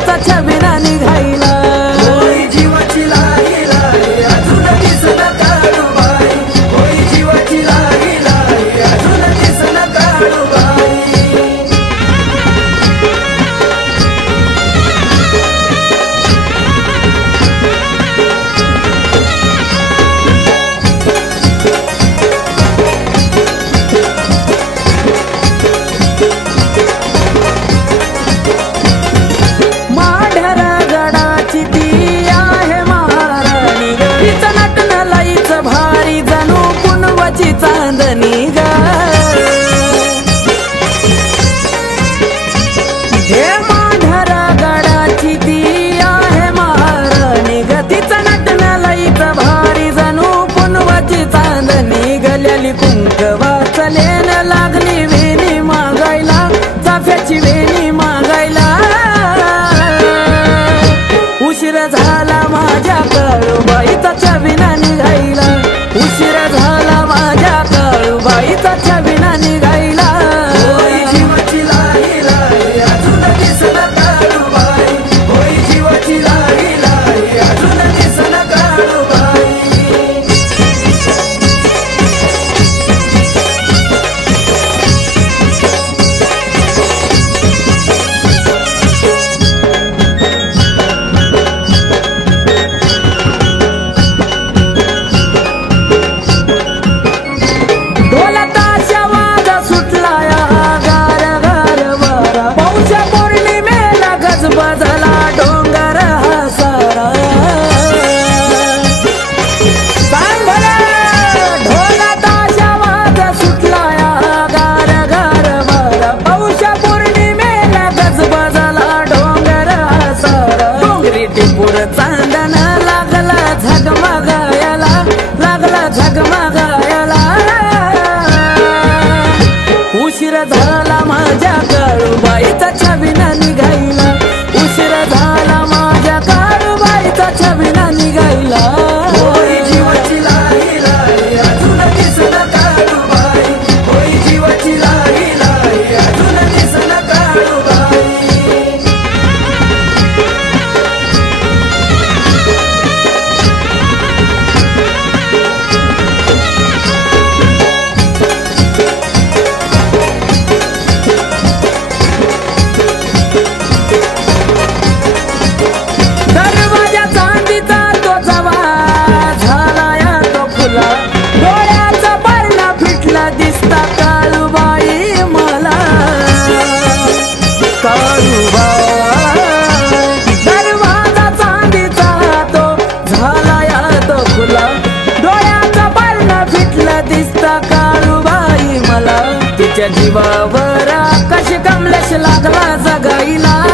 it's a cherry वर्णी गा। हे माढारा गडाची आहे महाराणी गतीचा नटण्याला इथं जणू पुनवाची चांदणी गल्याली कुंभ नूर चांदन लागला झगमगायला लागला झगमगायला. उशीर झाला जीवावर आकाश कमलेश लागला जगाईला.